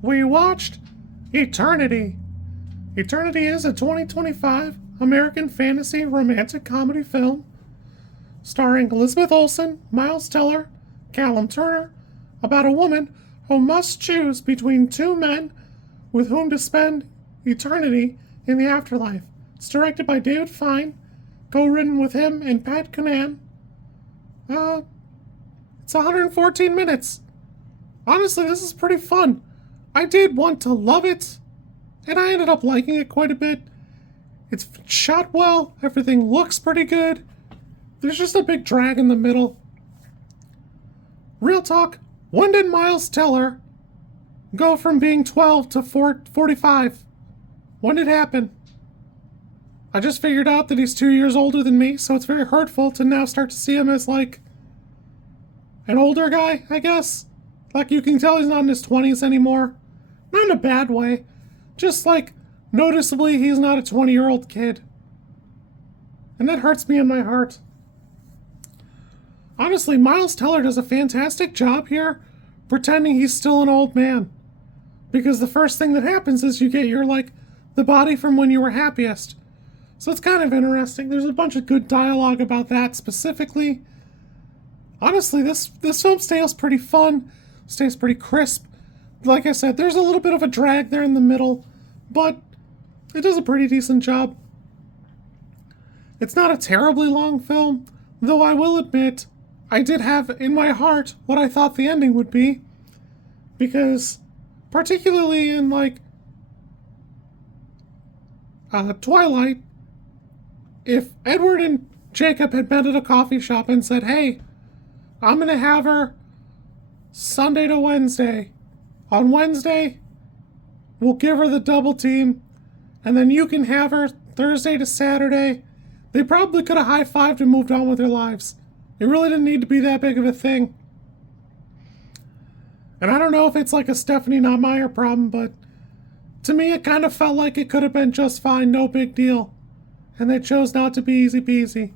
We watched Eternity. Eternity is a 2025 American fantasy romantic comedy film starring Elizabeth Olsen, Miles Teller, Callum Turner, about a woman who must choose between two men with whom to spend eternity in the afterlife. It's directed by David Freyne, co-written with him and Pat Cunnane. It's 114 minutes. Honestly, this is pretty fun. I did want to love it, and I ended up liking it quite a bit. It's shot well, everything looks pretty good. There's just a big drag in the middle. Real talk, when did Miles Teller go from being 12 to 45? When did it happen? I just figured out that he's 2 years older than me, so it's very hurtful to now start to see him as, like, an older guy, I guess. Like, you can tell he's not in his 20s anymore. Not in a bad way. Just, like, noticeably he's not a 20-year-old kid. And that hurts me in my heart. Honestly, Miles Teller does a fantastic job here pretending he's still an old man. Because the first thing that happens is you get your, like, the body from when you were happiest. So it's kind of interesting. There's a bunch of good dialogue about that specifically. Honestly, this film stays pretty fun, stays pretty crisp. Like I said, there's a little bit of a drag there in the middle, but it does a pretty decent job. It's not a terribly long film, though I will admit, I did have in my heart what I thought the ending would be, because particularly in, like, Twilight, if Edward and Jacob had met at a coffee shop and said, hey, I'm gonna have her Sunday to Wednesday. On Wednesday, we'll give her the double team, and then you can have her Thursday to Saturday. They probably could have high-fived and moved on with their lives. It really didn't need to be that big of a thing. And I don't know if it's like a Stephanie not Meyer problem, but to me it kind of felt like it could have been just fine, no big deal. And they chose not to be easy peasy.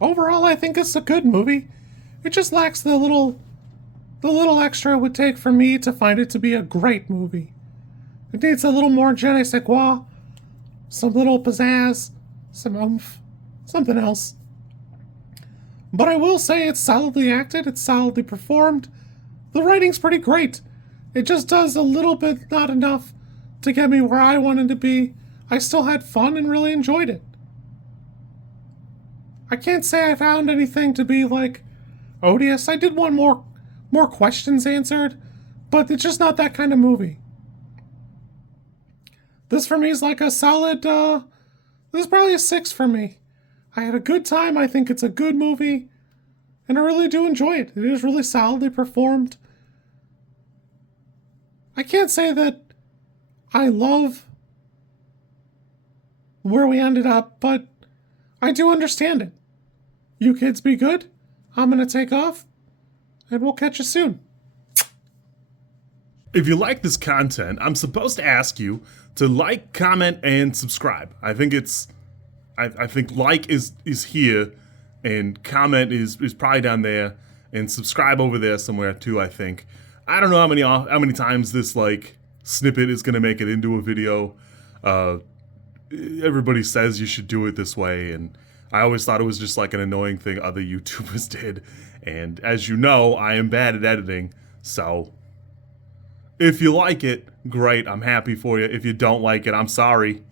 Overall, I think it's a good movie. It just lacks the little extra it would take for me to find it to be a great movie. It needs a little more je ne sais quoi, some little pizzazz, some oomph, something else. But I will say it's solidly acted, it's solidly performed. The writing's pretty great. It just does a little bit, not enough, to get me where I wanted to be. I still had fun and really enjoyed it. I can't say I found anything to be, like, odious. I did want more questions answered, but it's just not that kind of movie. This for me is like a solid, this is probably a 6 for me. I had a good time, I think it's a good movie, and I really do enjoy it. It is really solidly performed. I can't say that I love where we ended up, but I do understand it. You kids be good. I'm gonna take off, and we'll catch you soon. If you like this content, I'm supposed to ask you to like, comment, and subscribe. I think like is here, and comment is probably down there, and subscribe over there somewhere too, I think. I don't know how many times this, like, snippet is gonna make it into a video. Everybody says you should do it this way, and I always thought it was just like an annoying thing other YouTubers did. And as you know, I am bad at editing, so if you like it, great, I'm happy for you. If you don't like it, I'm sorry.